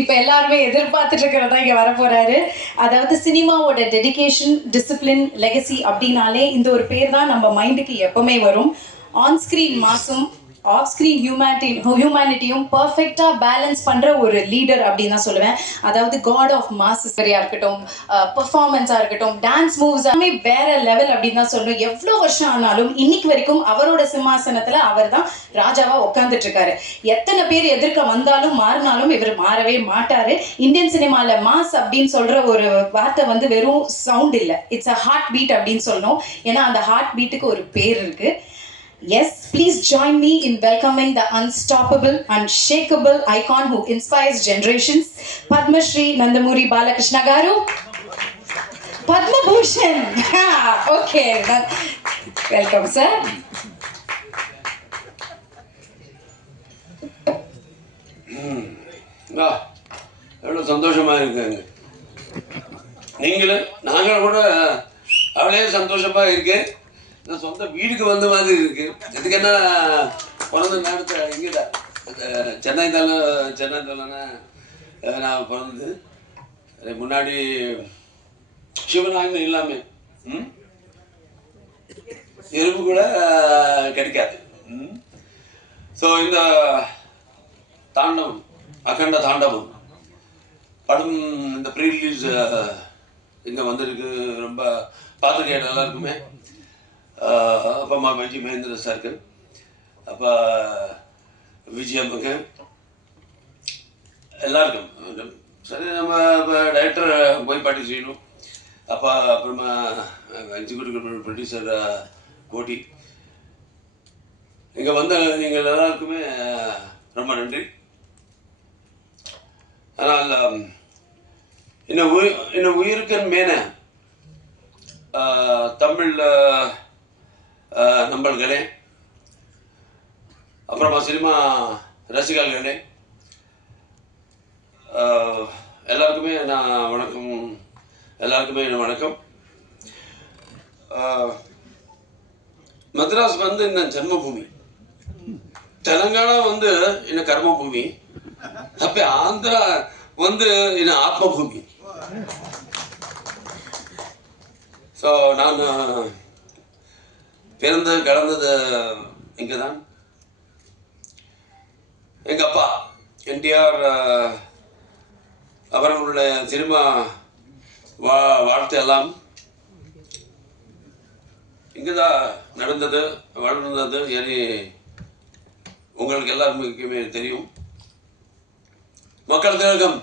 இப்போ எல்லாருமே எதிர்பார்த்துட்டு இருக்கிறதா இங்கே வர போறாரு. அதாவது சினிமாவோட டெடிகேஷன், டிசிப்ளின், லெகசி அப்படின்னாலே இந்த ஒரு பேர் தான் நம்ம மைண்டுக்கு எப்பவுமே வரும். ஆன் ஸ்க்ரீன் மாசும் ஆஃப் ஸ்க்ரீன் ஹியூமனிட்டியும் பர்ஃபெக்டாக பேலன்ஸ் பண்ணுற ஒரு லீடர் அப்படின்னு தான் சொல்லுவேன். அதாவது காட் ஆஃப் மாஸரியாக இருக்கட்டும், பெர்ஃபார்மன்ஸாக இருக்கட்டும், டான்ஸ் மூவ்ஸ் எல்லாமே வேற லெவல் அப்படின்னு தான் சொல்லணும். எவ்வளோ வருஷம் ஆனாலும் இன்னைக்கு வரைக்கும் அவரோட சிம்மாசனத்தில் அவர் தான் ராஜாவாக உட்காந்துட்டு இருக்காரு. எத்தனை பேர் எதிர்க்க வந்தாலும் மாறினாலும் இவர் மாறவே மாட்டாரு. இந்தியன் சினிமாவில் மாஸ் அப்படின்னு சொல்கிற ஒரு வார்த்தை வந்து வெறும் சவுண்ட் இல்லை, இட்ஸ் அ ஹார்ட் பீட் அப்படின்னு சொல்லணும். ஏன்னா அந்த ஹார்ட் பீட்டுக்கு ஒரு பேர் இருக்குது. Yes, please join me in welcoming the unstoppable, unshakable icon who inspires generations, Padma Shri Nandamuri Balakrishna Garu. Padma Bhushan. Okay, welcome, sir. எவ்வளோ சந்தோஷமாக இருக்காங்க. நீங்களும் நாங்கள் கூட அவளே சந்தோஷமாக இருக்கேன். நான் சொந்த வீட்டுக்கு வந்த மாதிரி இருக்கு. இதுக்கு என்ன பிறந்த நேரத்தில் இங்கே தான் சென்னை தானே நான் பிறந்தது. முன்னாடி சிவனாங்க இல்லாமல் எறும்பு கூட கிடைக்காது. ஸோ இந்த தாண்டவம், அகண்ட தாண்டவம் படம் இந்த ப்ரீ ரிலீஸ் இங்கே வந்திருக்கு. ரொம்ப பார்த்துருக்கேன் எல்லாருக்குமே. அப்பா அம்மா விஜய் மகேந்திர சாருக்கு, அப்பா விஜயம்முக்கு, எல்லாருக்கும். சரி, நம்ம இப்போ டைரக்டர் போய்பாட்டி செய்யணும். அப்பா அப்புறமா எக்ஸிக்யூட்டிவ் ப்ரொடியூசர் கோட்டி, இங்கே வந்த நீங்கள் எல்லாருக்குமே ரொம்ப நன்றி. ஆனால் இன்னும் உயிருக்கு மேன தமிழ் நண்பர்களே, அப்புறமா சினிமா ரசிகர்களே, எல்லாருக்குமே நான் வணக்கம். எல்லாருக்குமே என்ன வணக்கம். மദ്രാஸ் வந்து இந்த ஜன்மபூமி, தெலங்கானா வந்து என்ன கர்மபூமி, அப்போ ஆந்திரா வந்து என்ன ஆத்மபூமி. ஸோ நான் பிறந்து கலந்தது இங்கே தான். எங்கள் அப்பா என்டிஆர் அவர்களுடைய சினிமா வாழ்த்து எல்லாம் இங்கே தான் நடந்தது, வளர்ந்தது. ஏறி உங்களுக்கு எல்லாருக்குமே தெரியும். மக்கள் திலகம்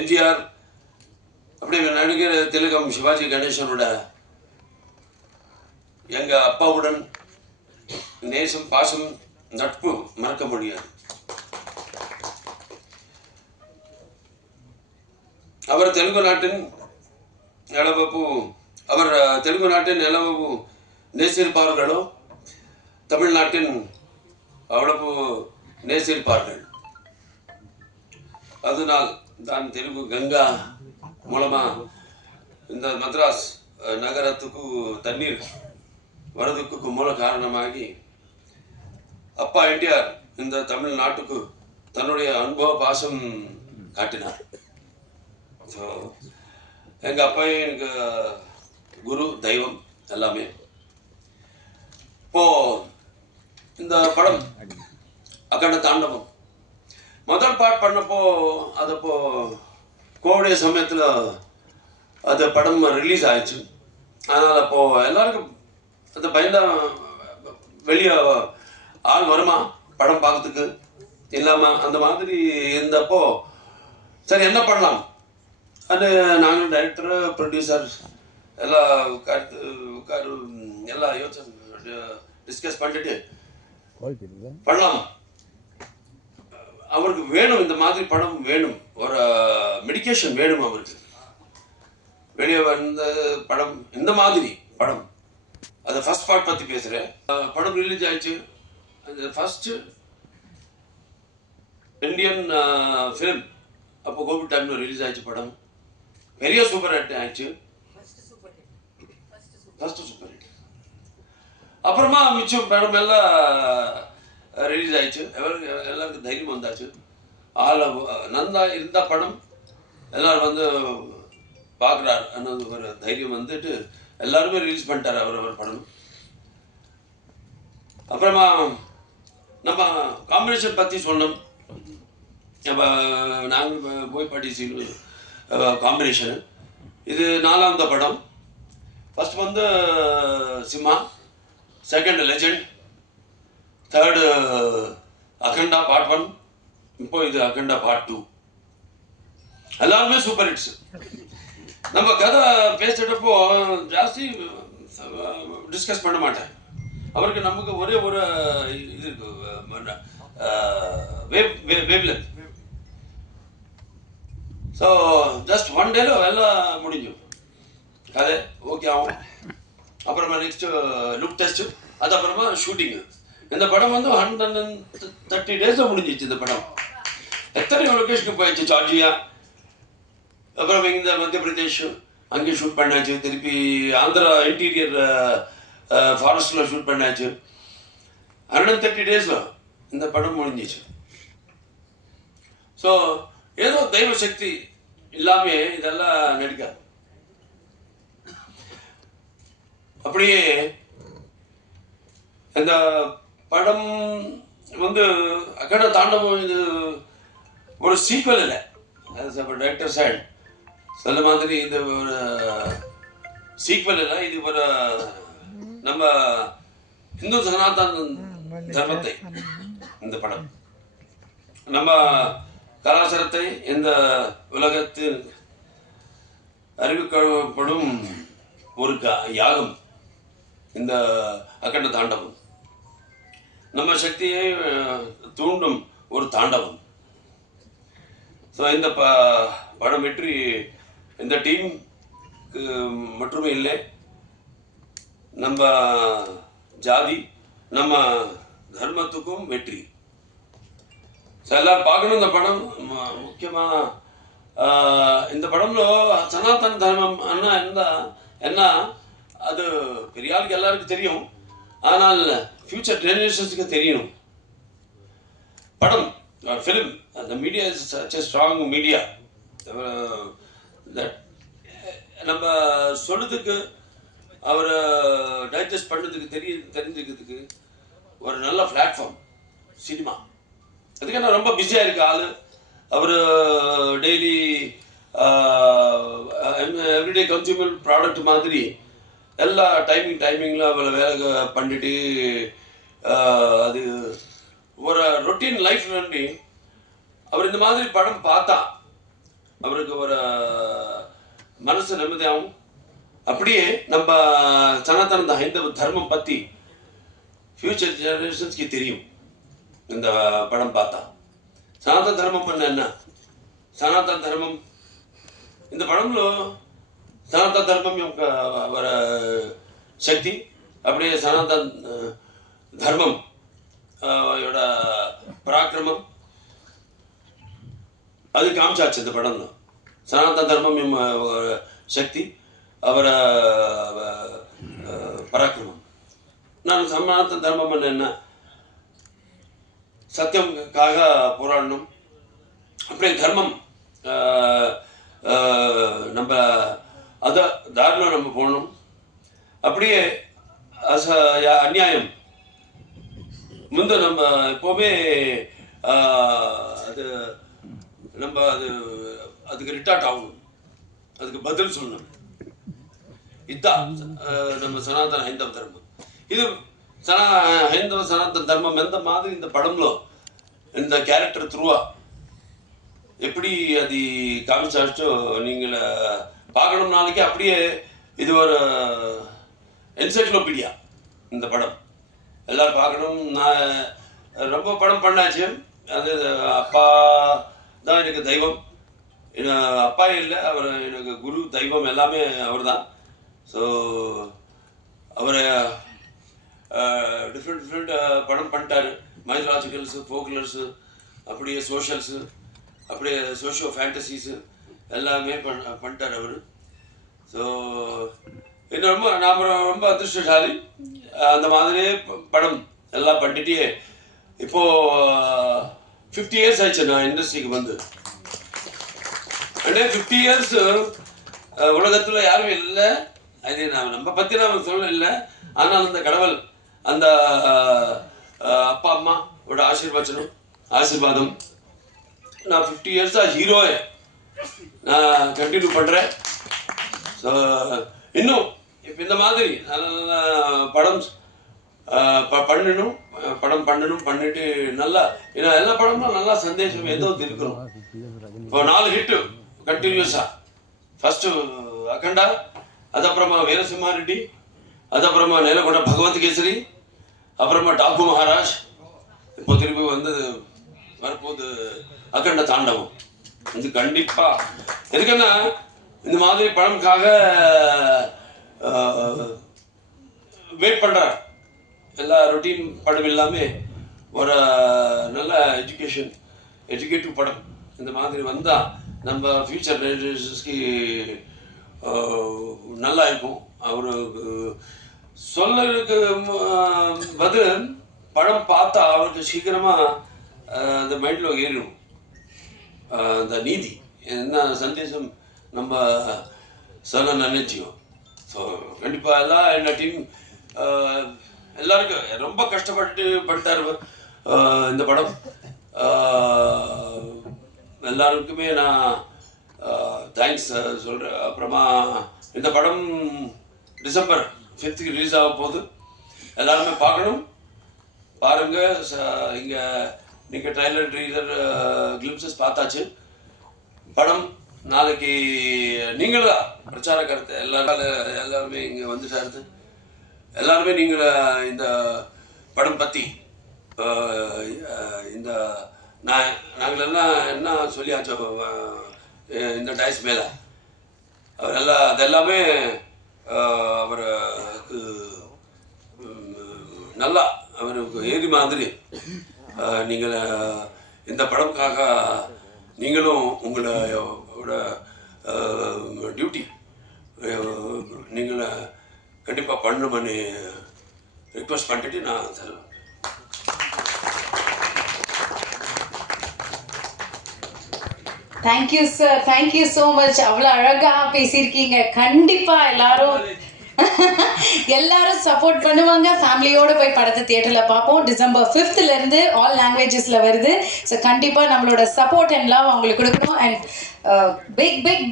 எம்ஜிஆர், அப்படியே நடிகர் திலகம் சிவாஜி கணேசனோட எங்கள் அப்பாவுடன் நேசம், பாசம், நட்பு மறக்க முடியாது. அவர் தெலுங்கு நாட்டின் நிலவப்பு நேசிருப்பார்களோ தமிழ்நாட்டின் அவ்வளவு நேசிருப்பார்கள். அதனால் தான் தெலுங்கு கங்கா மூலமாக இந்த மദ്രാஸ் நகரத்துக்கு தண்ணீர் வரதுக்கு மூல காரணமாகி அப்பா என்டிஆர் இந்த தமிழ்நாட்டுக்கு தன்னுடைய அனுபவ பாசம் காட்டினார். ஸோ எங்கள் அப்பா எனக்கு குரு, தெய்வம் எல்லாமே. இப்போ இந்த படம் அகண்ட தாண்டவம் முதல் பார்ட் பண்ணப்போ அது அப்போ கோவிட் சமயத்தில் அது படம் ரிலீஸ் ஆயிடுச்சு. அதனால் அப்போது எல்லாருக்கும் அந்த பயந்தா வெளியே ஆள் வருமா படம் பார்க்கறதுக்கு இல்லாமல் அந்த மாதிரி இருந்தப்போ சரி என்ன பண்ணலாம் அது நாங்கள் டைரக்டர், ப்ரொடியூசர் எல்லாம் எல்லாம் யோசனை டிஸ்கஸ் பண்ணிட்டு பண்ணலாம். அவருக்கு வேணும், இந்த மாதிரி படம் வேணும், ஒரு மெடிக்கேஷன் வேணும் அவருக்கு. வெளியே வந்த படம் இந்த மாதிரி படம், அது ஃபர்ஸ்ட் பார்ட் பற்றி பேசுகிறேன். படம் ரிலீஸ் ஆயிடுச்சு. அந்த ஃபர்ஸ்ட் இந்தியன் ஃபிலிம் அப்போ கோவிட் டைமில் ரிலீஸ் ஆயிடுச்சு படம். பெரிய சூப்பர் ஹிட் ஆயிடுச்சு. First super hit. அப்புறமா மிச்சம் படம் எல்லாம் ரிலீஸ் ஆயிடுச்சு. எல்லாருக்கும் தைரியம் வந்தாச்சு. ஆளை நந்தா இருந்த படம் எல்லோரும் வந்து பார்க்குறாரு ಅನ್ನೋದು ஒரு தைரியம் வந்துட்டு எல்லாருமே ரிலீஸ் பண்ணிட்டார் அவர் படம். அப்புறமா நம்ம காம்பினேஷன் பற்றி சொன்னோம். நம்ம நாங்கள் போய் படிச்சு காம்பினேஷனு இது 4வது படம். ஃபர்ஸ்ட் வந்து Simha, second legend, third Akhanda part 1, இப்போ இது அகண்டா பார்ட் 2. எல்லாருமே சூப்பர் ஹிட்ஸ். நம்ம கதை பேசிட்டப்போ ஜாஸ்தி டிஸ்கஸ் பண்ண மாட்டேன். அவருக்கு நமக்கு ஒரே ஒரு இது இருக்கு, வேவ் லென்த். ஸோ ஜஸ்ட் 1 டேல எல்லாம் முடிஞ்சும் கதை ஓகே ஆகும். அப்புறமா நெக்ஸ்ட்டு லுக் டெஸ்ட்டு, அது அப்புறமா ஷூட்டிங்கு. இந்த படம் வந்து 130 டேஸில் முடிஞ்சிச்சு. இந்த படம் எத்தனை லொக்கேஷனுக்கு போயிடுச்சு. ஜார்ஜியா, அப்புறம் இந்த மத்திய பிரதேஷ் அங்கே ஷூட் பண்ணாச்சு. திருப்பி ஆந்திரா இன்டீரியர் ஃபாரஸ்ட்டில் ஷூட் பண்ணாச்சு. 130 டேஸில் இந்த படம் முடிஞ்சிச்சு. ஸோ ஏதோ தெய்வ சக்தி இல்லாமல் இதெல்லாம் நடிக்காது. அப்படியே இந்த படம் வந்து அகண்ட தாண்டவம் இது ஒரு சீக்வல் இல்லை. டைரக்டர் சைடு சொல்ல மாதிரி இது ஒரு சீக்வல் இல்லை. இது ஒரு நம்ம இந்து சனாதன தர்மத்தை, இந்த படம் நம்ம கலாச்சாரத்தை இந்த உலகத்தில் அறிவிக்கப்படும் ஒரு யாகம் இந்த அகண்ட தாண்டவம். நம்ம சக்தியை தூண்டும் ஒரு தாண்டவம். ஸோ இந்த படம் வெற்றி இந்த டீமுக்கு மட்டுமே இல்லை, நம்ம ஜாதி நம்ம தர்மத்துக்கும் வெற்றி. ஸோ எல்லாரும் பார்க்கணும் இந்த படம். முக்கியமாக இந்த படம்లో சனாதன தர்மம் அண்ணா என்ன அது பெரிய ஆளுக்கு எல்லாருக்கும் தெரியும். ஆனால் ஃபியூச்சர் ஜெனரேஷன்ஸுக்கு தெரியணும். படம் film the media is such a strong media that நம்ம சொல்றதுக்கு அவரை டைஜஸ்ட் பண்ணுறதுக்கு தெரிஞ்சுக்கிறதுக்கு ஒரு நல்ல பிளாட்ஃபார்ம் சினிமா. அதுக்கு நான் ரொம்ப பிஸியாக இருக்கு ஆள். அவர் டெய்லி எவ்ரிடே கன்சியூமர் ப்ராடக்ட் மாதிரி எல்லா டைமிங்கில் அவளை வேலை பண்ணிட்டு அது ஒரு ரொட்டீன் லைஃப் நம்பி அவர் இந்த மாதிரி படம் பார்த்தா அவருக்கு ஒரு மனசு நிம்மதியாகும். அப்படியே நம்ம சனாதன ஹைந்தவ தர்மம் பற்றி ஃபியூச்சர் ஜெனரேஷன்ஸ்க்கு தெரியும். இந்த படம் பார்த்தா సనాతన ధర్మం అన్న సనాతన ధర్మం இந்த படம்లో సనాతన ధర్మం యొక్క శక్తి அப்படியே సనాతన ధర్మం யோட பராக்கிரமம் அது காமிச்சாச்சு இந்த படம்ல. சனாதன தர்மம் சக்தி அவர பராக்கிரமம். நான் சனாதன தர்மம் என்ன சத்தியம்காக போராடணும். அப்படியே தர்மம் நம்ம அதை தாரில் நம்ம போகணும். அப்படியே அநியாயம் முந்த நம்ம எப்போவுமே அது நம்ம அதுக்கு ரிட்டார்ட் ஆகணும், அதுக்கு பதில் சொல்லணும். இதுதான் நம்ம சனாதன హైందవ ధర్మం. ఇది హైందవ సనాతన ధర్మం ఎంత மாதிரி இந்த படம்లో இந்த கேரக்டர் த்ரூவா எப்படி அது காமிச்சாச்சோ நீங்கள பார்க்கணும் நாளைக்கு. அப்படியே இது ஒரு என்சைக்ளோபீடியா இந்த படம், எல்லாரும் பார்க்கணும். நான் ரொம்ப படம் பண்ணாச்சு. அது அப்பா தான் எனக்கு தெய்வம், அப்பா இல்லை, அவர் எனக்கு குரு தெய்வம் எல்லாமே அவர் தான். ஸோ அவரை டிஃப்ரெண்ட் படம் பண்ணிட்டாரு. மைத்ராலஜிக்கல்ஸு, ஃபோக்லர்ஸு, அப்படியே சோஷியல்ஸு, அப்படியே சோஷியோ ஃபேண்டசிஸு எல்லாமே பண்ணிட்டார் அவர். ஸோ இன்னும் நாம் ரொம்ப அதிர்ஷ்டசாலி. அந்த மாதிரியே படம் எல்லாம் பண்ணிட்டே இப்போது 50 இயர்ஸ் ஆச்சு நான் இண்டஸ்ட்ரிக்கு வந்து. அண்டே 50 இயர்ஸ் உலகத்தில் யாரும் இல்லை. அது நம்ம பற்றி நான் சொல்ல இல்லை. ஆனால் அந்த கடவுள் அந்த அப்பா அம்மாவோட ஆசீர்வாதம் நான் 50 இயர்ஸாக ஹீரோவை நான் கண்டினியூ பண்ணுறேன். ஸோ இன்னும் இப்போ இந்த மாதிரி நல்ல படம் பண்ணிட்டு நல்லா, ஏன்னா எல்லா படமும் நல்லா சந்தேஷம் ஏதோ இருக்கிறோம். இப்போ 4 ஹிட்டு கண்டினியூஸாக. ஃபஸ்ட்டு அகண்டா, அதுக்கப்புறமா வீரசிம்மாரெட்டி, அதுக்கப்புறமா நேலகொண்ட பகவத் கேசரி, அப்புறமா டாக்கு மகாராஜ், இப்போ திருப்பி வந்து வரப்போது அகண்ட தாண்டவம். இது கண்டிப்பாக எதுக்குன்னா இந்த மாதிரி படம்காக வெயிட் பண்ணுறார். எல்லா ரொட்டீன் படம் இல்லாமல் ஒரு நல்ல எஜுகேட்டிவ் படம் இந்த மாதிரி வந்தால் நம்ம ஃப்யூச்சர் ஜெனரேஷன்ஸ்க்கு நல்லா இருக்கும். அவர் சொல்லறதுக்கு பதில் படம் பார்த்தா அவருக்கு சீக்கிரமாக அந்த மைண்டில் ஏறிடும். அந்த நீதி என்ன சந்தேசம் நம்ம சொல்ல நினைச்சியும். ஸோ கண்டிப்பாக எல்லாம் என்ன டீம் எல்லாருக்கும் ரொம்ப கஷ்டப்பட்டு பண்ணிட்டார் இந்த படம். எல்லாருக்குமே நான் தேங்க்ஸ் சொல்கிறேன். அப்புறமா இந்த படம் டிசம்பர் 5th ரிலீஸ் ஆக போகுது. எல்லாருமே பார்க்கணும். பாருங்கள். இங்கே நீங்கள் ட்ரைலர் ட்ரீலர் கிளிம்சஸ் பார்த்தாச்சு. படம் நாளைக்கு நீங்களும் பிரச்சார கருத்து எல்லாருமே இங்கே வந்துட்டாரு. எல்லாருமே நீங்கள் இந்த படம் பற்றி இந்த நாங்களெல்லாம் என்ன சொல்லியாச்சோ இந்த டைஸ் மேலே அதெல்லாமே அவருக்கு நல்லா அவருக்கு ஏறி மாதிரி நீங்கள் இந்த படம்காக நீங்களும் உங்களோட டியூட்டி நீங்களை கண்டிப்பாக பண்ணணும்னு ரிக்வெஸ்ட் பண்ணிட்டு நான் தருவேன். Thank you sir, thank you so much. அவ்வளோ அழகாக பேசியிருக்கீங்க. கண்டிப்பாக எல்லாரும் சப்போர்ட் பண்ணுவாங்க. ஃபேமிலியோடு போய் படத்தை தியேட்டரில் பார்ப்போம். டிசம்பர் 5th ஆல் லாங்குவேஜஸில் வருது. ஸோ கண்டிப்பாக நம்மளோட சப்போர்ட் அண்ட் லவ் அவங்களுக்கு கொடுக்கணும். அண்ட்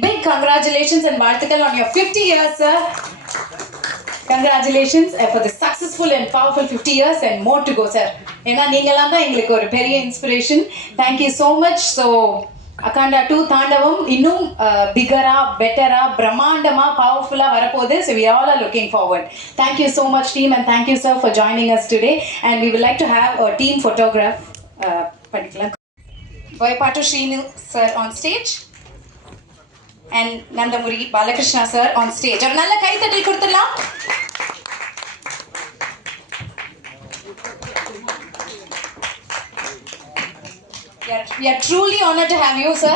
பிக் கங்க்ராச்சுலேஷன்ஸ் அண்ட் வாழ்த்துக்கள் on your 50 years sir. Congratulations for the successful and powerful 50 years and more to go, sir. ஏன்னா நீங்களாம் தான் எங்களுக்கு ஒரு பெரிய inspiration. Thank you so much. So Akhanda 2 தாண்டவம் இன்னும் பிகரா, பெட்டரா, பிரம்மாண்டமா, பவர்ஃபுல்லா வரப்போகுது. So we all are looking forward. Thank you so much team and thank you sir for joining us today. And we would like to have a team photograph particular. Boyapattu Srinu sir on stage and Nandamuri Balakrishna sir on stage. ஒரு நல்ல கை தட்டி கொடுத்துடலாம். We are truly honored to have you, sir.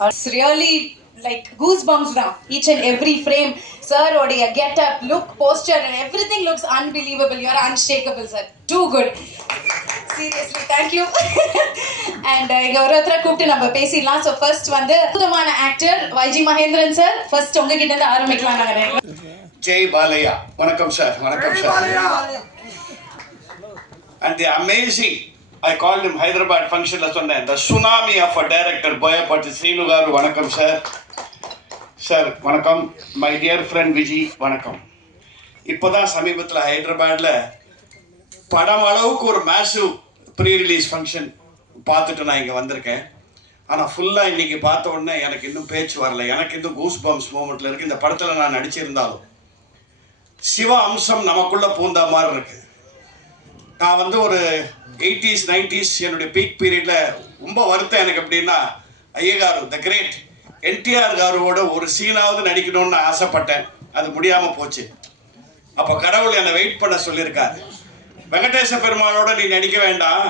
It's really like goosebumps now, each and every frame. Sir, odia get up, look, posture and everything looks unbelievable. You are unshakable, sir. Too good. Seriously, thank you. And இங்க ஒருத்தர கூப்பிட்டு நம்ம பேசிடலாம். So first வந்து புதுமான actor YG Mahendran sir. First உங்ககிட்ட இருந்து ஆரம்பிக்கலாம். நாங்கள் ஜெய் பாலையா. வணக்கம் சார். வணக்கம் sir. And the amazing, I called him Hyderabad functionல சொன்னேன், the tsunami of a director Boyapattu Srinu garu. வணக்கம் சார். சார் வணக்கம். மை டியர் ஃப்ரெண்ட் விஜி வணக்கம். இப்போதான் சமீபத்தில் ஹைதராபாத்ல படம் அளவுக்கு ஒரு மேசிவ் ப்ரீ ரிலீஸ் ஃபங்க்ஷன் பார்த்துட்டு நான் இங்கே வந்திருக்கேன். ஆனால் ஃபுல்லாக இன்றைக்கி பார்த்த உடனே எனக்கு இன்னும் பேச்சு வரல. எனக்கு இன்னும் கூஸ் பம்ப்ஸ் மூமெண்ட்டில் இருக்குது. இந்த படத்தில் நான் நடிச்சிருந்தாலும் சிவ அம்சம் நமக்குள்ளே பூந்தா மாதிரி இருக்குது. நான் வந்து ஒரு 80s 90s என்னுடைய பீக் பீரியடில் ரொம்ப வருத்தம் எனக்கு. எப்படின்னா ஐயகாரு த கிரேட் என்டிஆர் காரோட ஒரு சீனாவது நடிக்கணும்னு ஆசைப்பட்டேன். அது முடியாமல் போச்சு. அப்போ கடவுள் என்னை வெயிட் பண்ண சொல்லியிருக்காரு. வெங்கடேச பெருமாளோட நீ நடிக்க வேண்டாம்,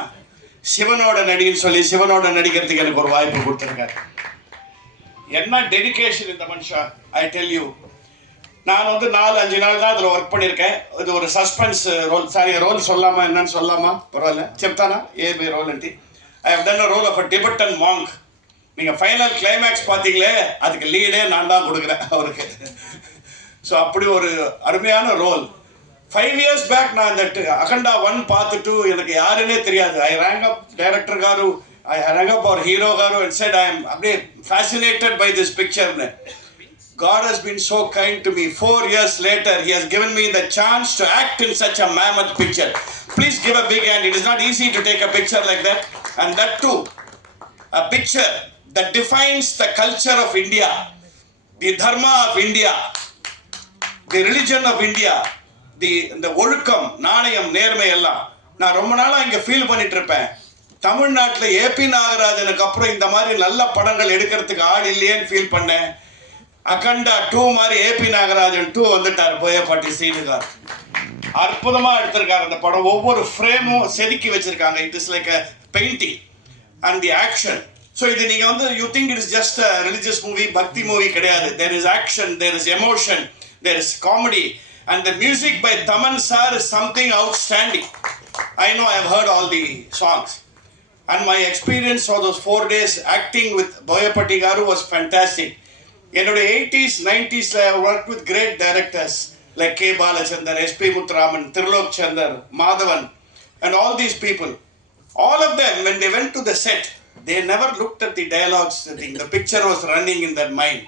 சிவனோட நடின்னு சொல்லி சிவனோட நடிக்கிறதுக்கு எனக்கு ஒரு வாய்ப்பு கொடுத்துருக்காரு. என்ன டெடிகேஷன் இந்த மனுஷா, ஐ டெல் யூ. நான் வந்து 4-5 நாள் தான் அதில் ஒர்க் பண்ணியிருக்கேன். இது ஒரு சஸ்பென்ஸ் ரோல். சாரி, ரோல் சொல்லாமா என்னன்னு சொல்லாமா? பரவாயில்ல, చెప్తానా ஏபி ரோல் అంటే I have done a role of a Tibetan monk. நீங்கள் ஃபைனல் கிளைமேக்ஸ் பார்த்தீங்களே, அதுக்கு லீடே நான் தான் கொடுக்குறேன் அவருக்கு. ஸோ அப்படி ஒரு அருமையான ரோல். 5 years பேக் நான் இந்த அகண்டா 1 பார்த்துட்டு எனக்கு யாருன்னே தெரியாது. ஐ ரேங்க் அப் டைரக்டர் గారు, ஐ ரேங்க் அப் அவர் ஹீரோ గారు and said I am அப்படியே fascinated by this picture. God has been so kind to me. 4 years later, He has given me the chance to act in such a mammoth picture. Please give a big hand. It is not easy to take a picture like that. And that too, a picture that defines the culture of India, the dharma of India, the religion of India, the ஒழுக்கம், நாணயம், நேர்மை எல்லாம். நான் ரொம்ப நாளாக இங்கே feel பண்ணிட்டு இருப்பேன், தமிழ்நாட்டில் ஏபி நாகராஜனுக்கு அப்புறம் இந்த மாதிரி நல்ல படங்கள் எடுக்கிறதுக்கு ஆள் இல்லையேன்னு ஃபீல் பண்ணேன். அகண்டா 2 மாதிரி ஏபி நாகராஜன் 2 வந்துட்டார். போயப்பாட்டி சீனுகார் அற்புதமாக எடுத்திருக்காரு அந்த படம். ஒவ்வொரு ஃப்ரேமும் செதுக்கி வச்சிருக்காங்க. It is like a painting and the action. So இது நீங்கள் வந்து you think it is just a religious movie, பக்தி மூவி கிடையாது. There is action, there is emotion, there is comedy, and the music by Thaman sir is something outstanding. I know I have heard all the songs. And my experience for those 4 days acting with Boyapatti Garu was fantastic. என்னோட 80s 90s I worked with great directors like K. Balachandar, S.P. Muthuraman, Trilok Chandar, Madhavan, and all these people. All of them, when they went to the set, they never looked at the dialogues. The picture was running in their mind.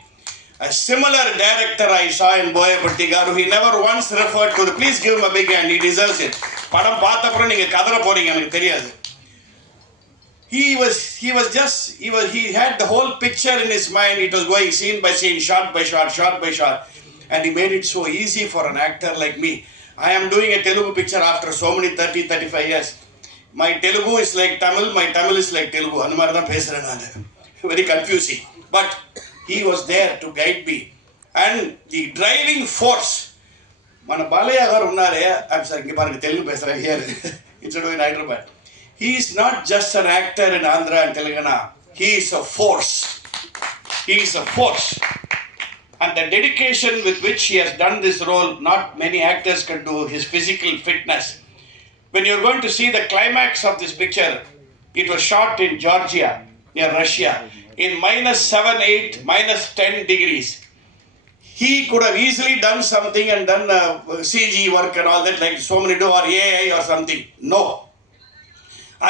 A similar director I saw in Boyapatti Garu. He never once referred to the, please give him a big hand, he deserves it. படம் பார்த்த அப்புறம் நீங்க கதற போறீங்க, எனக்கு தெரியாது. He had the whole picture in his mind. It was going scene by scene, shot by shot, and he made it so easy for an actor like me. I am doing a Telugu picture after so many 35 years. My Telugu is like Tamil, my Tamil is like Telugu. அந்த மாதிரி தான் பேசுறேன் நான். Very confusing. But he was there to guide me. And the driving force, మన బాలయ్య గారు ఉన్నారే, sir இங்கே பாருங்க தெலுங்கு பேசுகிறேன் here instead of in Hyderabad. He is not just an actor in Andhra and Telangana. He is a force. He is a force. And the dedication with which he has done this role, not many actors can do. His physical fitness. When you're going to see the climax of this picture, it was shot in Georgia, near Russia, in -7, -8, -10 degrees. He could have easily done something and done CG work and all that, like so many do, or AI or something. No.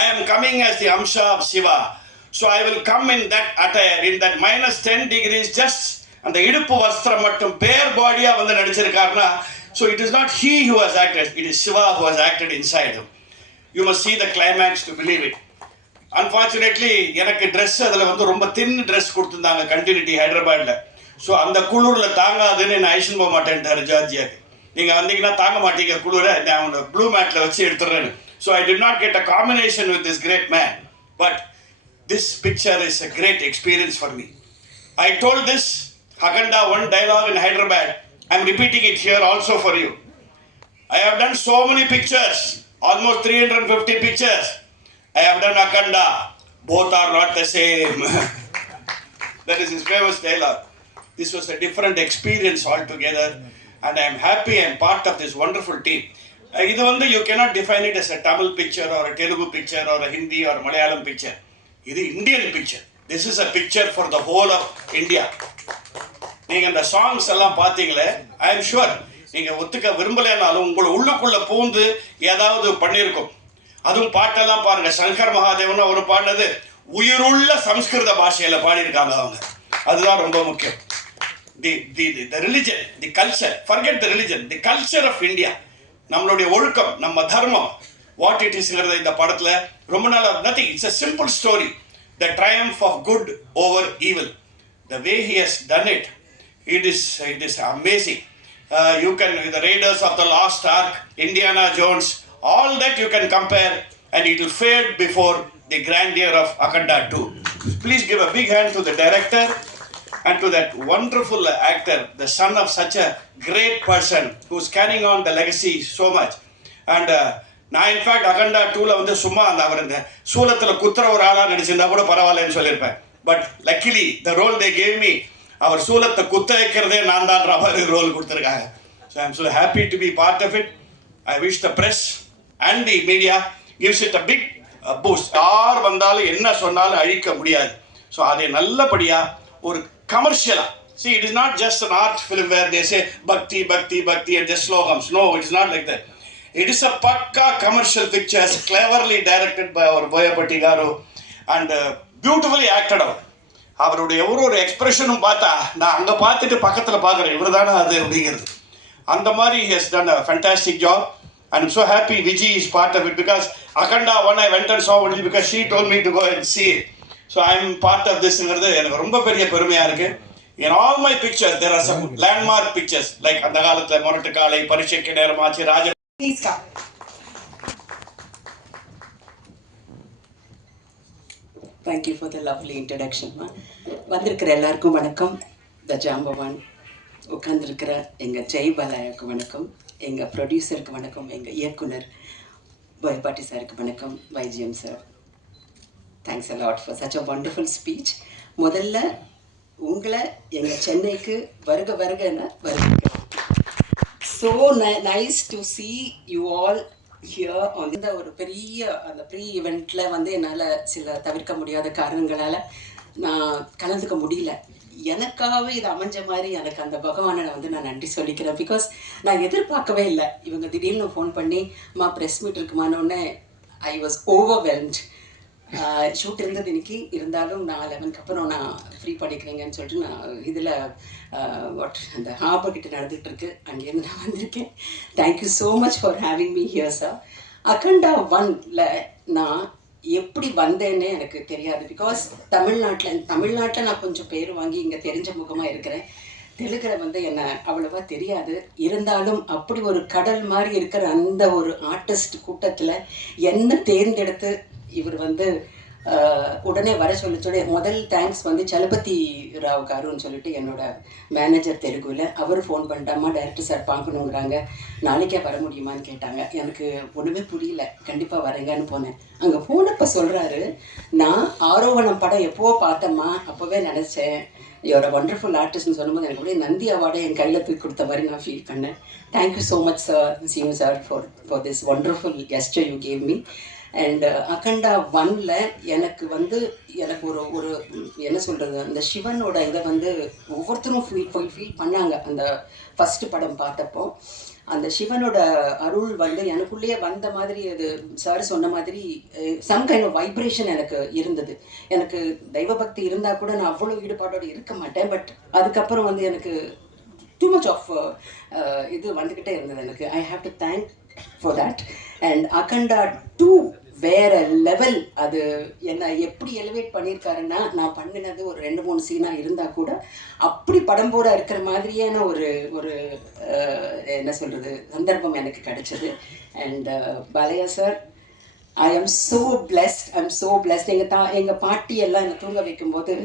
I am coming as the Amsha of Shiva. So I will come in that attire, in that -10 degrees, just அந்த இடுப்பு வஸ்திரம் மட்டும் bare body-ஆ வந்து நடிச்சிருக்காருன்னா, so it is not he who has acted, it is Shiva who has acted inside him. You must see the climax to believe it. Unfortunately, எனக்கு dress அதில் வந்து ரொம்ப தின் dress கொடுத்துருந்தாங்க கண்டினியூட்டி ஹைதராபாத்தில். ஸோ அந்த குளிரில் தாங்காதுன்னு நான் ஐஷன் போக மாட்டேன்ட்டாரு ஜார்ஜியாவுக்கு. நீங்கள் வந்தீங்கன்னா தாங்க மாட்டீங்க குளிரை, நான் அவனை ப்ளூ மேட்டில் வச்சு எடுத்துடுறேன்னு. So I did not get a combination with this great man. But this picture is a great experience for me. I told this Aganda 1 dialogue in Hyderabad. I'm repeating it here also for you. I have done so many pictures, almost 350 pictures. I have done Aganda. Both are not the same. That is his famous dialogue. This was a different experience altogether. And I am happy I am part of this wonderful team. இது வந்து you cannot define it as a Tamil picture or a Telugu picture or a Hindi or Malayalam picture. இது Indian picture. This is a picture for the whole of India. நீங்கள் இந்த songs எல்லாம் பார்த்தீங்களே, I am sure நீங்கள் ஒத்துக்க விரும்பலைனாலும் உங்களை உள்ளுக்குள்ளே பூந்து ஏதாவது பண்ணியிருக்கும். அதுவும் பாட்டெல்லாம் பாருங்கள், சங்கர் மகாதேவன் அவர் பாடினது உயிருள்ள சம்ஸ்கிருத பாஷையில் பாடியிருக்காங்க அவங்க. அதுதான் ரொம்ப முக்கியம். The religion, the culture, forget the religion, the culture of India. நம்மளுடைய ஒழுக்கம், நம்ம தர்மம், வாட் இட் இஸ்ங்கிறத இந்த படத்தில் ரொம்ப நாள் nothing. It's a simple story, the triumph of good over evil. The way he has done it, it is amazing. You can, the Raiders of the Lost Ark, Indiana Jones, all that you can compare and it will fade before the grandeur of Akanda 2. Please give a big hand to the director and to that wonderful actor, the son of such a great person who's carrying on the legacy so much. And நான் in fact Akhanda 2ல வந்து சும்மா அந்த அவர் இந்த சூலத்தில் குத்துற ஒரு ஆளாக நடிச்சிருந்தா கூட பரவாயில்லன்னு சொல்லியிருப்பேன். But luckily the role they gave me அவர் சூலத்தை குத்த வைக்கிறதே நான் தான்ற மாதிரி ரோல் கொடுத்துருக்காங்க. So I am so happy to be part of it. I wish the press and the media gives it a big boost. யார் வந்தாலும் என்ன சொன்னாலும் அழிக்க முடியாது. ஸோ அதை நல்லபடியாக ஒரு கமர்ஷியலாக, see, it is not just an art film where they say bhakti, bhakti, bhakti and just slogans. No, it is not like that. It is a pakka commercial picture, cleverly directed by our Boyapati Garu and beautifully acted out. அவருடைய ஒரு எக்ஸ்பிரஷனும் பார்த்தா நான் அங்கே பார்த்துட்டு பக்கத்தில் பார்க்குறேன் இவர் தானே அது அப்படிங்கிறது. அந்த மாதிரி he has done a fantastic job and I'm so happy Viji is part of it because Akhanda one I went and saw only because she told me to go and see it. So I'm part of this-ங்கிறது எனக்கு ரொம்ப பெரிய பெருமையாக இருக்குது. In all my pictures, there are some landmark pictures like அந்த காலத்துல மொரட்டு காலை, பரீட்சைக்கு நேரமாச்சு, ராஜ. Please come. Thank you for the lovely introduction, ma. வந்திருக்கிற எல்லாருக்கும் வணக்கம். த ஜாம்பவான் உட்கார்ந்துருக்கிற எங்கள் ஜெய்பாலாயாவுக்கு வணக்கம், எங்கள் ப்ரொடியூசருக்கு வணக்கம், எங்கள் இயக்குனர் போயபாட்டி சாருக்கு வணக்கம், YGM sir. Thanks a lot for such a wonderful speech. முதல்ல உங்களை எங்கள் சென்னைக்கு வருக வருகன்னு வருகிறேன். So nice to C you all here on இந்த ஒரு பெரிய அந்த ப்ரீ ஈவெண்ட்டில் வந்து என்னால் சில தவிர்க்க முடியாத காரணங்களால் நான் கலந்துக்க முடியல. எனக்காகவே இது அமைஞ்ச மாதிரி எனக்கு அந்த பகவானை வந்து நான் நன்றி சொல்லிக்கிறேன். பிகாஸ் நான் எதிர்பார்க்கவே இல்லை. இவங்க திடீர்னு ஃபோன் பண்ணி மா ப்ரெஸ் மீட் இருக்குமானோடனே ஐ வாஸ் ஓவர்வெல்ம்ட். ஷூட் இருந்தது இன்னைக்கு, இருந்தாலும் நான் 11க்கு அப்புறம் நான் ஃப்ரீ பண்ணிக்கிறேங்கன்னு சொல்லிட்டு நான் இதில் வாட் அந்த ஹார்பர் கிட்ட நடந்துகிட்டு இருக்கு, அங்கேருந்து நான் வந்திருக்கேன். Thank you so much for having me here sir. Akhanda 1ல் நான் எப்படி வந்தேன்னே எனக்கு தெரியாது. பிகாஸ் தமிழ்நாட்டில் நான் கொஞ்சம் பேர் வாங்கி இங்கே தெரிஞ்ச முகமாக இருக்கிறேன். தெலுங்கில் வந்து என்னை அவ்வளோவா தெரியாது. இருந்தாலும் அப்படி ஒரு கடல் மாதிரி இருக்கிற அந்த ஒரு ஆர்டிஸ்ட் கூட்டத்தில் என்னை தேர்ந்தெடுத்து இவர் வந்து உடனே வர சொல்லிச்சோட முதல் தேங்க்ஸ் வந்து சலபதி ராவ் காருன்னு சொல்லிட்டு என்னோட மேனேஜர் தெலுங்குல. அவர் ஃபோன் பண்ணிட்டாமா டைரக்டர் சார் பார்க்கணுங்கிறாங்க, நாளைக்கே வர முடியுமான்னு கேட்டாங்க. எனக்கு ஒன்றுமே புரியல, கண்டிப்பாக வரேங்கன்னு போனேன். அங்கே போனப்போ சொல்கிறாரு, நான் ஆரோவணம் படம் எப்போவோ பார்த்தம்மா, அப்போவே நினச்சேன் யோட ஒண்டர்ஃபுல் ஆர்டிஸ்ட்னு சொல்லும்போது எனக்கு அப்படியே நந்தி அவார்டை என் கையில் தூக்கி கொடுத்த மாதிரி நான் ஃபீல் பண்ணேன். Thank you so much sir, see you sir for this wonderful gesture you gave me. And Akhanda 1ல் எனக்கு வந்து எனக்கு ஒரு என்ன சொல்கிறது, அந்த சிவனோட இதை வந்து ஒவ்வொருத்தரும் ஃபீல் பண்ணாங்க. அந்த ஃபஸ்ட்டு படம் பார்த்தப்போ அந்த சிவனோட அருள் வந்து எனக்குள்ளேயே வந்த மாதிரி, அது சார் சொன்ன மாதிரி சம் கைண்ட் ஆஃப் வைப்ரேஷன் எனக்கு இருந்தது. எனக்கு தெய்வபக்தி இருந்தால் கூட நான் அவ்வளோ ஈடுபாட்டோடு இருக்க மாட்டேன். பட் அதுக்கப்புறம் வந்து எனக்கு டூ மச் ஆஃப் இது வந்துக்கிட்டே இருந்தது எனக்கு. I have to thank for that. And Akhanda 2 வேற லெவல். அது என்ன எப்படி எலிவேட் பண்ணியிருக்காருன்னா, நான் பண்ணினது ஒரு 2-3 சீனாக இருந்தால் கூட அப்படி படம் போட இருக்கிற மாதிரியான ஒரு ஒரு என்ன சொல்கிறது சந்தர்ப்பம் எனக்கு கிடைச்சது. And Balayya sir, I am so blessed. எங்கள் பாட்டியெல்லாம் என்னை தூங்க வைக்கும்போது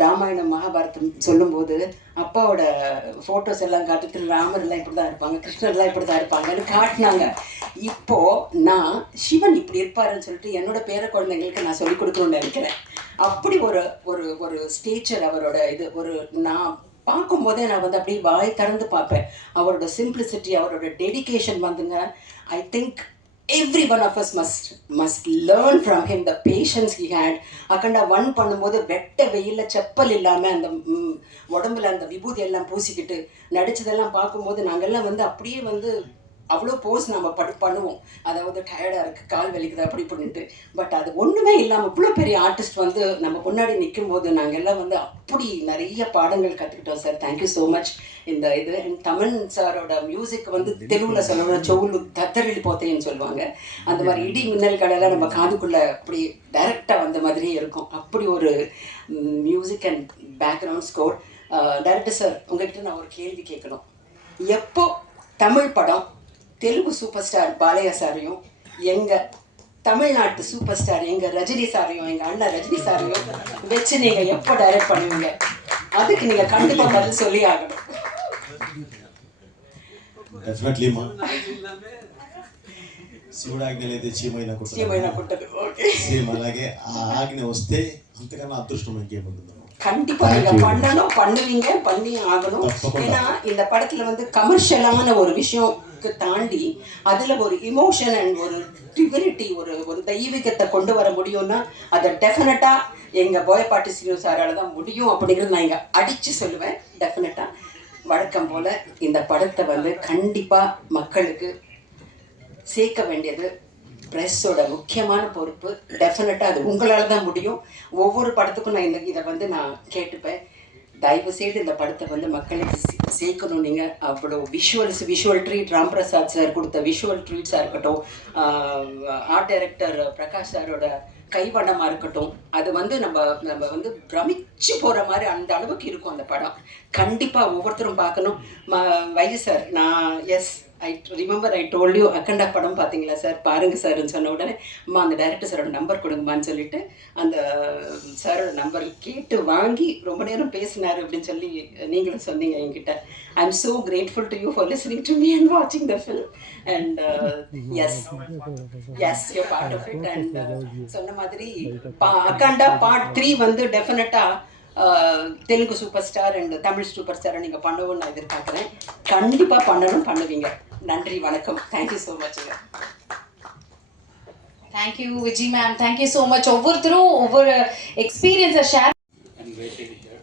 ராமாயணம் மகாபாரதம் சொல்லும்போது அப்பாவோட ஃபோட்டோஸ் எல்லாம் காட்டுட்டு ராமர்லாம் இப்படி தான் இருப்பாங்க, கிருஷ்ணர்லாம் இப்படி தான் இருப்பாங்கன்னு காட்டினாங்க. இப்போது நான் சிவன் இப்படி இருப்பாருன்னு சொல்லிட்டு என்னோட பேர குழந்தைங்களுக்கு நான் சொல்லிக் கொடுக்கணும்னு நினைக்கிறேன். அப்படி ஒரு ஒரு ஒரு ஸ்டேச்சர் அவரோட இது. ஒரு நான் பார்க்கும்போதே நான் வந்து அப்படியே வாய் திறந்து பார்ப்பேன். அவரோட சிம்பிளிசிட்டி, அவரோட டெடிகேஷன் வந்துங்க, I think every one of us must learn from him the patience he had. Akhanda 1 பண்ணும்போது வெட்ட வெயில்ல செப்பல் இல்லாமல் அந்த உடம்புல அந்த விபூதி எல்லாம் பூசிக்கிட்டு நடிச்சதெல்லாம் பார்க்கும்போது நாங்கள்லாம் வந்து அப்படியே வந்து அவ்வளோ போஸ் நம்ம பண்ணுவோம். அதாவது டயர்டாக இருக்குது, கால் வலிக்குது, அப்படி பண்ணிட்டு. பட் அது ஒன்றுமே இல்லாமல் இவ்வளோ பெரிய ஆர்டிஸ்ட் வந்து நம்ம முன்னாடி நிற்கும் போது நாங்கள் எல்லாம் வந்து அப்படி நிறைய பாடங்கள் கற்றுக்கிட்டோம் சார். Thank you so much. இந்த இது அண்ட் தமன் சாரோட மியூசிக் வந்து தெலுங்கில் சொல்லணும் சோulu தத்தரில் போத்தேன்னு சொல்லுவாங்க. அந்த மாதிரி இடி மின்னல் கடையில் நம்ம காதுக்குள்ளே அப்படி டைரெக்டாக வந்த மாதிரியே இருக்கும். அப்படி ஒரு music and background score. Director sir, உங்கள்கிட்ட நான் ஒரு கேள்வி கேட்கணும். எப்போ தமிழ் படம் தெலுங்கு சூப்பர் ஸ்டார் பாலையா சாரையும் எங்கள் தமிழ்நாட்டு சூப்பர் ஸ்டார் எங்கள் ரஜினி சாரையும் எங்கள் அண்ணன் ரஜினி சாரையும் வச்சு நீங்கள் எப்போ டைரக்ட் பண்ணுவீங்க? அதுக்கு நீங்கள் கண்டிப்பாக பதில் சொல்லி ஆகணும். శివుడు ఆజ్ఞలు అయితే చీమైనా ఏమైనా కుట్టదు. ఓకే, సేమ్ అలాగే ఆ ఆజ్ఞ వస్తే అంతకన్నా అదృష్టం ఇంకేముంటుందో. கண்டிப்பா நீங்க பண்ணணும், பண்ணுவீங்க, பண்ணி ஆகணும். ஏன்னா இந்த படத்துல வந்து கமர்ஷியலான ஒரு விஷயம்க்கு தாண்டி அதுல ஒரு இமோஷன் அண்ட் ஒரு டிவினிட்டி, ஒரு தெய்வீகத்தை கொண்டு வர முடியும்னா அதை டெஃபினட்டா எங்க போயப்பாட்டி சீனு சாரால தான் முடியும் அப்படிங்கிறது நான் இங்க அடிச்சு சொல்லுவேன். டெஃபினட்டா வழக்கம் போல இந்த படத்தை வந்து கண்டிப்பா மக்களுக்கு சேர்க்க வேண்டியது ப்ரெஸ்ஸோட முக்கியமான பொறுப்பு. டெஃபினட்டாக அது உங்களால் தான் முடியும். ஒவ்வொரு படத்துக்கும் நான் இதை வந்து நான் கேட்டுப்பேன். தயவு செய்து இந்த படத்தை வந்து மக்களுக்கு சேர்க்கணும். நீங்கள் அவ்வளோ விஷுவல் ட்ரீட் ராம்பிரசாத் சார் கொடுத்த விஷுவல் ட்ரீட்ஸாக இருக்கட்டும், ஆர்ட் டைரக்டர் பிரகாஷ் சாரோட கைவண்ணமாக இருக்கட்டும், அது வந்து நம்ம வந்து பிரமிச்சு போகிற மாதிரி அந்த அளவுக்கு இருக்கும் அந்த படம். கண்டிப்பாக ஒவ்வொருத்தரும் பார்க்கணும். வைஜி சார், நான் I remember I told you, Akhanda படம் பார்த்தீங்களா சார், பாருங்கள் சார்ன்னு சொன்ன உடனே அம்மா அந்த டைரக்டர் சாரோட நம்பர் கொடுங்கம்மான்னு சொல்லிட்டு அந்த சாரோட நம்பர் கேட்டு வாங்கி ரொம்ப நேரம் பேசினார் அப்படின்னு சொல்லி நீங்களும் சொன்னீங்க என்கிட்ட. I am so grateful to you for listening to me and வாட்சிங் the film. And yes you part of it. And சொன்ன மாதிரி அக்கண்டா பார்ட் 3 வந்து டெஃபினட்டாக Telugu super star and Tamil super ஸ்டாரை நீங்கள் பண்ணவும் நான் எதிர்பார்க்குறேன். கண்டிப்பாக பண்ணணும், பண்ணுவீங்க. நன்றி, வணக்கம். Thank you so much. Thank you Viji ma'am, thank you so much. ஒவ்வொருத்தரும் ஒவ்வொரு எக்ஸ்பீரியன்ஸை share. And waited here.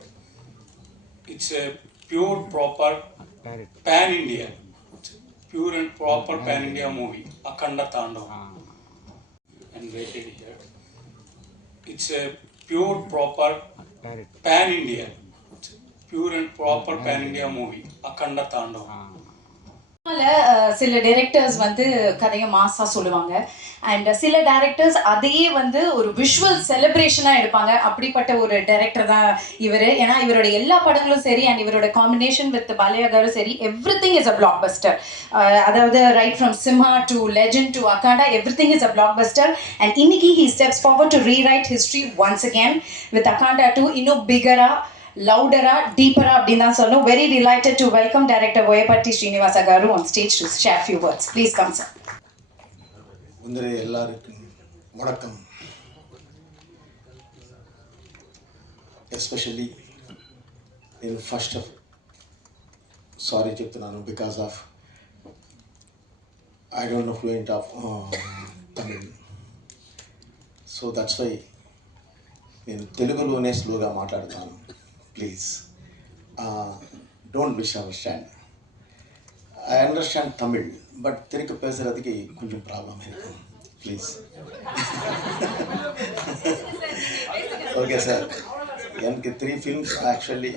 It's a pure proper pan India, pure and proper pan India movie, Akhanda Tandavam. And waited here. It's a pure proper pan India, pure and proper pan India movie, Akhanda Tandavam. சில directors வந்து கதையை மாஸாக சொல்லுவாங்க and சில directors அதையே வந்து ஒரு visual செலிப்ரேஷனாக எடுப்பாங்க. அப்படிப்பட்ட ஒரு டைரக்டர் தான் இவர். ஏன்னா இவரோட எல்லா படங்களும் சரி அண்ட் இவரோட காம்பினேஷன் வித் பாலையா காரும் சரி, everything is a blockbuster. அதாவது right from Simha to legend to Akhanda, everything is a blockbuster. And இன்னைக்கு he steps forward to rewrite history once again with Akhanda 2, இன்னும் பிகரா, louder, deeper அப்படினா சொல்லணும். Very delighted to welcome director Boyapatti Srinivasa garu on stage to share few words. Please come sir. ముందరే எல்லாருக்கும் வணக்கம். Especially నేను first sorry చెప్తున్నాను because of I don't know fluent of Tamil, so that's why నేను తెలుగులోనే స్లోగా మాట్లాడుతాను. Please don't misunderstand. I understand Tamil, but Telugu பேசுகிறதுக்கு கொஞ்சம் ப்ராப்ளம் இருக்கும். ப்ளீஸ். ஓகே சார், எனக்கு 3 films actually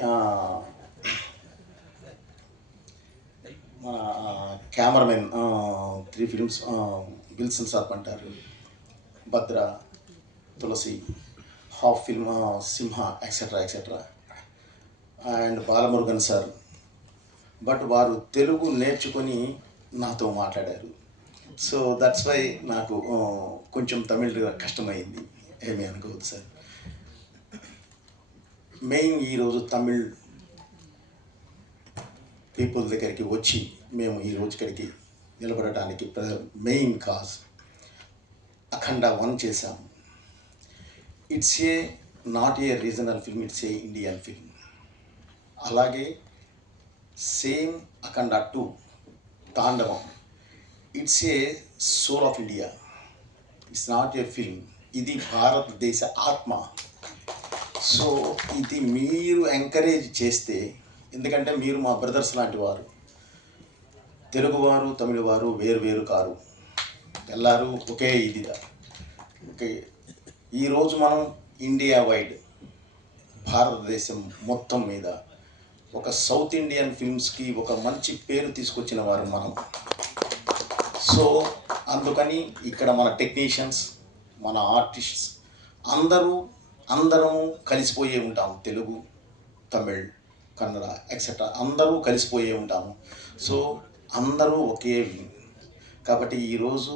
cameraman 3 films Wilson sir பண்ணிட்டாரு. Bhadra, Tulasi, half film Simha etcetera etcetera and Balamurugan sir. But వారు తెలుగు నేర్చుకొని నాతో మాట్లాడారు. సో దట్స్ వై నాకు కొంచెం తమిళ్ కష్టమైంది, ఏమీ అనుకోవద్దు సార్. మెయిన్ ఈరోజు తమిళ్ పీపుల్ దగ్గరికి వచ్చి మేము ఈరోజు ఇక్కడికి నిలబడటానికి మెయిన్ కాజ్ అఖండ 1 చేశాము. It's a not a regional film, it's a Indian film. అలాగే same Akhanda 2 Thandavam, it's a soul of India. It's not a film, ఇది భారతదేశ ఆత్మ. సో ఇది మీరు ఎంకరేజ్ చేస్తే, ఎందుకంటే మీరు మా బ్రదర్స్ లాంటి వారు. తెలుగువారు తమిళవారు వేరు వేరు కారు, ఎల్లರೂ ఒకే ఇదిగా. ఓకే, ఈరోజు మనం ఇండియా వైడ్ భారతదేశం మొత్తం మీద ఒక సౌత్ ఇండియన్ ఫిల్మ్స్కి ఒక మంచి పేరు తీసుకొచ్చిన వారు మనం. సో అందుకని ఇక్కడ మన టెక్నీషియన్స్, మన ఆర్టిస్ట్స్ అందరము కలిసిపోయే ఉంటాము. తెలుగు, తమిళ్, కన్నడ ఎక్సెట్రా అందరూ కలిసిపోయే ఉంటాము. సో అందరూ ఒకే వింగ్. కాబట్టి ఈరోజు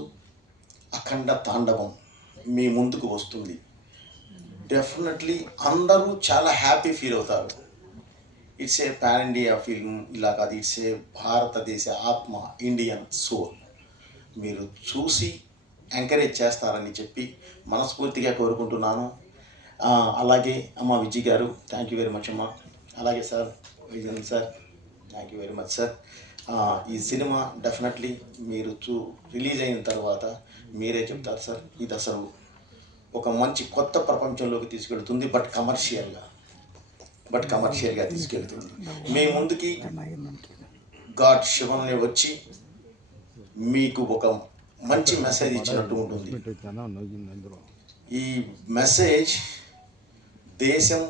అఖండ తాండవం మీ ముందుకు వస్తుంది. డెఫినెట్లీ అందరూ చాలా హ్యాపీ ఫీల్ అవుతారు. It's a pan India film, ఇలా కాదు, ఇట్స్ ఏ భారతదేశ ఆత్మ, ఇండియన్ సోల్. మీరు చూసి ఎంకరేజ్ చేస్తారని చెప్పి మనస్ఫూర్తిగా కోరుకుంటున్నాను. అలాగే అమ్మ విజయ్ గారు, థ్యాంక్ యూ వెరీ మచ్ అమ్మ. అలాగే sir Vijayan sir, thank you very much sir. ఈ సినిమా డెఫినెట్లీ మీరు రిలీజ్ అయిన తర్వాత మీరే చెప్తారు సార్, ఇది అసలు ఒక మంచి కొత్త ప్రపంచంలోకి తీసుకెళ్తుంది, బట్ కమర్షియల్గా తీసుకెళ్తుంది. మీ ముందుకి గాడ్ శివన్లే వచ్చి మీకు ఒక మంచి మెసేజ్ ఇచ్చినట్టు ఉంటుంది. ఈ మెసేజ్ దేశం,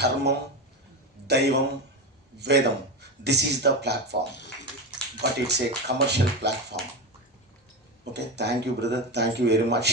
ధర్మం, దైవం, వేదం, this is the platform, but it's a commercial platform. Okay, thank you brother, thank you very much.